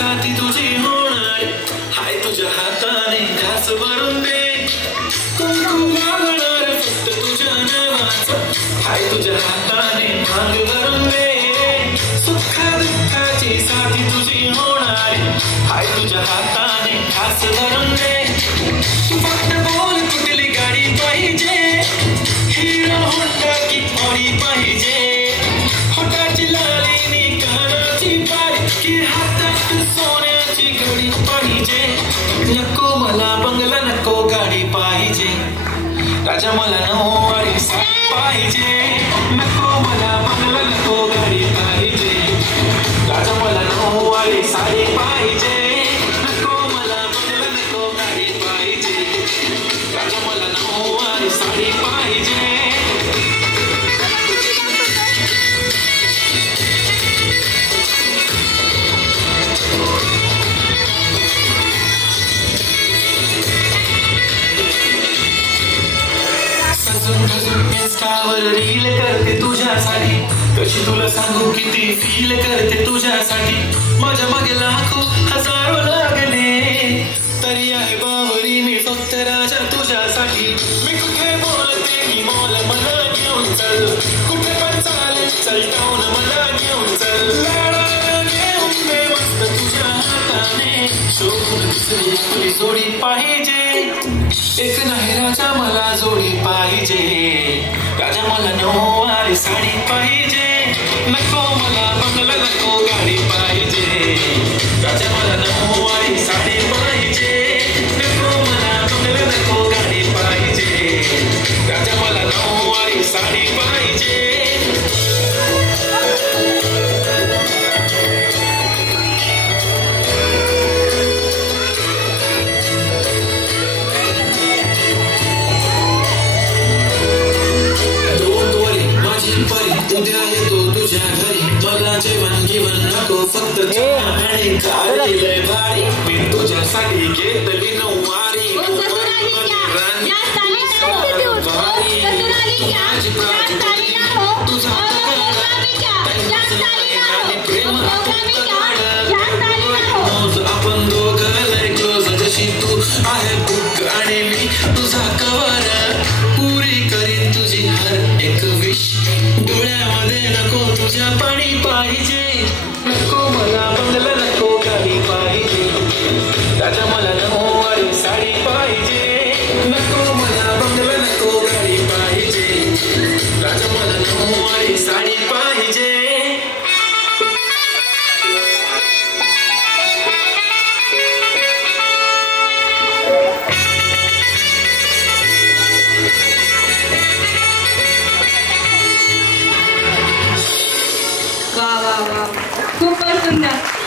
साथी तुझी होणार हाय तुझ्या हाताने घास भरून दे कुंकुम मागणार फक्त तुझ्या नावाचं हाय तुझ्या हाताने मांग भरून दे सुख दुःखाची साथी तुझी होणार हाय तुझ्या हाताने घास भरून दे तू फक्त बोल कुठली गाडी पाहिजे हिरो होंडा की ऑडी पाहिजे होटाची लाली कानाची बारी की हातात सोन्याची घडी पाहिजे नको मला बंगला नको गाडी पाहिजे राजा मला नऊवारी साडी पाहिजे नको मला बंगला नको गाडी पाहिजे राजा मला नऊवारी साडी पाहिजे नको मला बंगला नको गाडी पाहिजे राजा मला नऊवारी साडी पाहिजे इंस्टावर रील करते तुझ्यासाठी कशी तुला सांगू किती फील करते तुझ्यासाठी माझ्या मागे लाखो हजारो लागले तरी आहे बावरी मी फक्त राजा तुझ्यासाठी मी कुठे बोलते मी मॉल मला घेऊन चल कुठे पण चालेल चल टाऊन मला घेऊन चल लाडाला घेऊन दे मस्त तुझ्या हाताने शोधून दिसली आपली जोडी पाहिजे एक नाही राजा मला जोडी पाहिजे राजा मला नऊवारी साडी पाहिजे नको मला बंगला नको गाडी पाहिजे राजा मला नऊवारी साडी पाहिजे नको मला बंगला नको गाडी पाहिजे राजा मला नऊवारी साडी पाहिजे उद्या येतो तुझ्या घरी मला जेवण घेऊन नको फक्त आणि गाडी लय भारी मी तुझ्यासाठी घेतली नऊवारी आपण दोघं लय क्लोज जशी तू आहे बुक आणि मी तुझा कवर पुरी करीन तुझी हर एक विश डोळ्यामध्ये नको तुझ्या पाणी पाहिजे नको मला बंगला नको गाडी पाहिजे राजा मला नऊवारी साडी पाहिजे नको मला बंगला नको गाडी पाहिजे राजा मला नऊवारी साडी पाहिजे वाह वाह वाह खूपच सुंदर